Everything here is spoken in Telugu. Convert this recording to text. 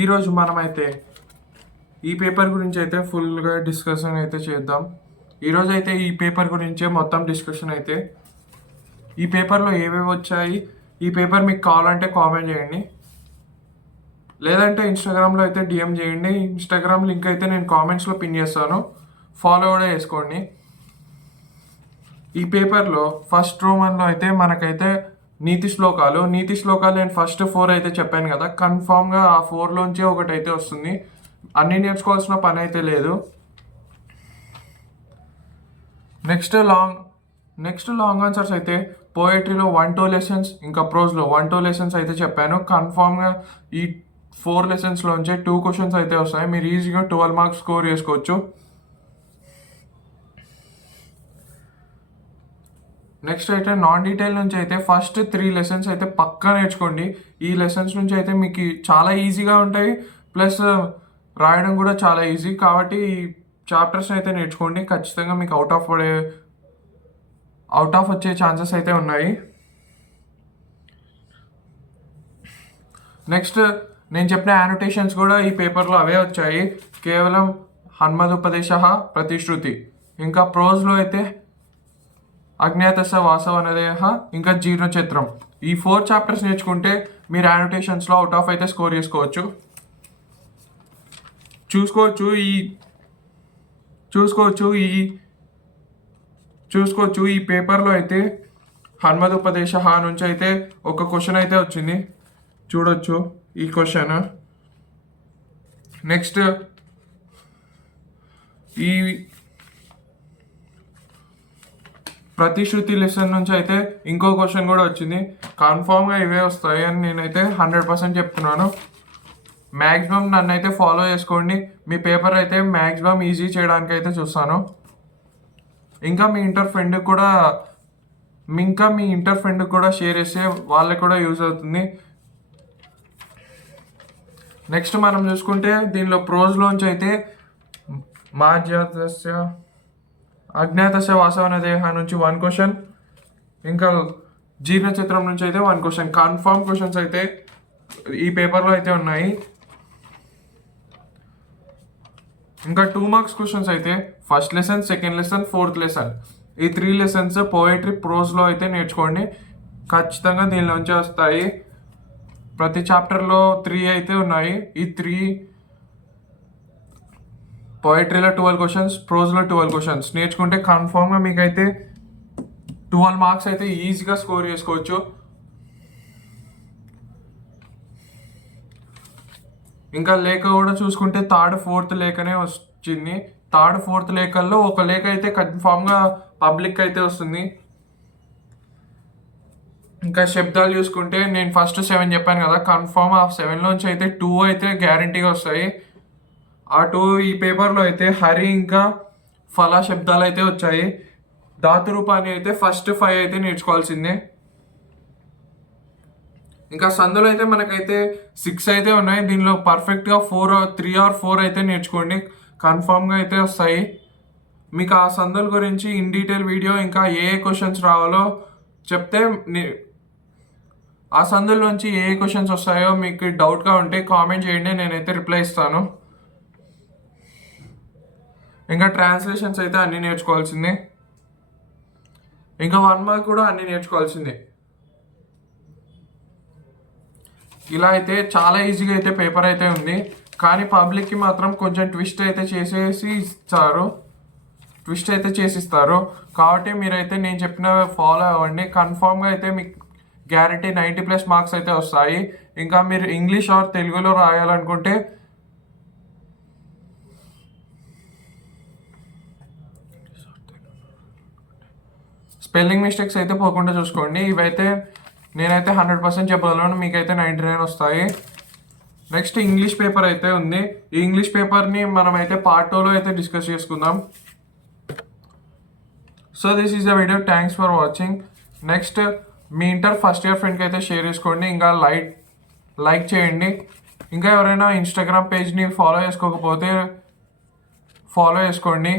ఈరోజు మనమైతే ఈ పేపర్ గురించి అయితే ఫుల్గా డిస్కషన్ అయితే చేద్దాం. ఈరోజు అయితే ఈ పేపర్ గురించే మొత్తం డిస్కషన్ అయితే. ఈ పేపర్లో ఏవేవి వచ్చాయి, ఈ పేపర్ మీకు కావాలంటే కామెంట్ చేయండి, లేదంటే ఇన్స్టాగ్రామ్లో అయితే డిఎం చేయండి. ఇన్స్టాగ్రామ్ లింక్ అయితే నేను కామెంట్స్లో పిన్ చేస్తాను, ఫాలో కూడా చేసుకోండి. ఈ పేపర్లో ఫస్ట్ రోమన్లో అయితే మనకైతే నీతి శ్లోకాలు నేను ఫస్ట్ 4 అయితే చెప్పాను కదా, కన్ఫామ్గా ఆ 4లోంచి ఒకటి అయితే వస్తుంది. అన్నీ నేర్చుకోవాల్సిన పని అయితే లేదు. నెక్స్ట్ లాంగ్ ఆన్సర్స్ అయితే పోయట్రీలో 1-2 లెసన్స్, ఇంకా ప్రోజ్లో 1-2 లెసన్స్ అయితే చెప్పాను. కన్ఫామ్గా ఈ 4 లెసన్స్లోంచే 2 క్వశ్చన్స్ అయితే వస్తాయి. మీరు ఈజీగా 12 మార్క్స్ స్కోర్ చేసుకోవచ్చు. నెక్స్ట్ అయితే నాన్ డీటెయిల్ నుంచి అయితే ఫస్ట్ 3 లెసన్స్ అయితే పక్కా నేర్చుకోండి. ఈ లెసన్స్ నుంచి అయితే మీకు చాలా ఈజీగా ఉంటాయి, ప్లస్ రాయడం కూడా చాలా ఈజీ. కాబట్టి ఈ చాప్టర్స్ అయితే నేర్చుకోండి. ఖచ్చితంగా మీకు అవుట్ ఆఫ్ వచ్చే ఛాన్సెస్ అయితే ఉన్నాయి. నెక్స్ట్ నేను చెప్పిన యానోటేషన్స్ కూడా ఈ పేపర్లో అవే వచ్చాయి. కేవలం హన్మదుపదేశ, ప్రతిశ్రుతి, ఇంకా ప్రోజ్లో అయితే అజ్ఞాతస్య వాసవనదేహ, ఇంకా జీర్ణచత్రం. ఈ 4 చాప్టర్స్ నేర్చుకుంటే మీరు యానోటేషన్స్లో అవుట్ ఆఫ్ అయితే స్కోర్ చేసుకోవచ్చు. చూసుకోవచ్చు ఈ పేపర్లో అయితే హన్మదుపదేశ నుంచి అయితే ఒక క్వశ్చన్ అయితే వచ్చింది, చూడొచ్చు ఈ క్వశ్చన్. నెక్స్ట్ ఈ ప్రతిశ్రుతి లెసన్ నుంచి అయితే ఇంకో క్వశ్చన్ కూడా వచ్చింది. కన్ఫామ్గా ఇవే వస్తాయి అని నేనైతే 100% చెప్తున్నాను. మ్యాక్సిమం నన్ను అయితే ఫాలో చేసుకోండి. మీ పేపర్ అయితే మ్యాక్సిమం ఈజీ చేయడానికి అయితే చూస్తాను. ఇంకా మీ ఇంటర్ ఫ్రెండ్కి కూడా షేర్ చేస్తే వాళ్ళకి కూడా యూజ్ అవుతుంది. నెక్స్ట్ మనం చూసుకుంటే దీనిలో ప్రోజ్లోంచి అయితే అజ్ఞాతస్య వాసవన దేహ నుంచి 1 క్వశ్చన్, ఇంకా జీర్ణచత్రం నుంచి అయితే 1 క్వశ్చన్. కన్ఫర్మ్ క్వశ్చన్స్ అయితే ఈ పేపర్లో అయితే ఉన్నాయి. ఇంకా 2 మార్క్స్ క్వశ్చన్స్ అయితే first lesson, second lesson, 4th lesson, ఈ 3 లెసన్స్ పోయట్రీ ప్రోజ్లో అయితే నేర్చుకోండి. ఖచ్చితంగా దీనిలోంచి వస్తాయి. ప్రతి చాప్టర్లో 3 అయితే ఉన్నాయి. ఈ 3 పోయట్రీలో 12 క్వశ్చన్స్, ప్రోజ్లో 12 క్వశ్చన్స్ నేర్చుకుంటే కన్ఫామ్గా మీకైతే 12 మార్క్స్ అయితే ఈజీగా స్కోర్ చేసుకోవచ్చు. ఇంకా లేఖ కూడా చూసుకుంటే 3rd, 4th లేఖనే వచ్చింది. 3rd, 4th లేఖల్లో ఒక లేఖ అయితే కన్ఫామ్గా పబ్లిక్ అయితే వస్తుంది. ఇంకా శబ్దాలు చూసుకుంటే నేను ఫస్ట్ 7 చెప్పాను కదా, కన్ఫామ్ ఆ 7లోంచి అయితే 2 అయితే గ్యారంటీగా వస్తాయి. ఆ 2 ఈ పేపర్లో అయితే హరి ఇంకా ఫల శబ్దాలు అయితే వచ్చాయి. ధాతు రూపాన్ని అయితే ఫస్ట్ 5 అయితే నేర్చుకోవాల్సిందే. ఇంకా సందులో అయితే మనకైతే 6 అయితే ఉన్నాయి. దీనిలో పర్ఫెక్ట్గా 3 or 4 అయితే నేర్చుకోండి, కన్ఫామ్గా అయితే వస్తాయి. మీకు ఆ సందుల గురించి ఇన్ డీటెయిల్ వీడియో, ఇంకా ఏ క్వశ్చన్స్ రావాలో చెప్తే ఆ సందుల్లోంచి ఏ క్వశ్చన్స్ వస్తాయో మీకు డౌట్గా ఉంటే కామెంట్ చేయండి, నేనైతే రిప్లై ఇస్తాను. ఇంకా ట్రాన్స్లేషన్స్ అయితే అన్నీ నేర్చుకోవాల్సిందే. ఇంకా 1 మార్క్ కూడా అన్నీ నేర్చుకోవాల్సిందే. ఇలా అయితే చాలా ఈజీగా అయితే పేపర్ అయితే ఉంది. కానీ పబ్లిక్కి మాత్రం కొంచెం ట్విస్ట్ అయితే చేసిస్తారు. కాబట్టి మీరైతే నేను చెప్పిన ఫాలో అవ్వండి. కన్ఫామ్గా అయితే మీకు గ్యారంటీ 90+ మార్క్స్ అయితే వస్తాయి. ఇంకా మీరు ఇంగ్లీష్ ఆర్ తెలుగులో రాయాలనుకుంటే స్పెల్లింగ్ మిస్టేక్స్ అయితే పోకుండా చూసుకోండి. ఇవైతే నేనైతే 100% చెప్పగలను, మీకైతే 99 వస్తాయి. నెక్స్ట్ ఇంగ్లీష్ పేపర్ అయితే ఉంది. ఈ ఇంగ్లీష్ పేపర్ని మనం అయితే పార్ట్ 2లో అయితే డిస్కస్ చేసుకుందాం. So this is the video. Thanks for watching. Next me inter first year ఫ్రెండ్కి అయితే షేర్ చేసుకోండి, ఇంకా లైక్ చేయండి. ఇంకా ఎవరైనా ఇన్స్టాగ్రామ్ పేజ్ని ఫాలో చేసుకోకపోతే ఫాలో చేసుకోండి.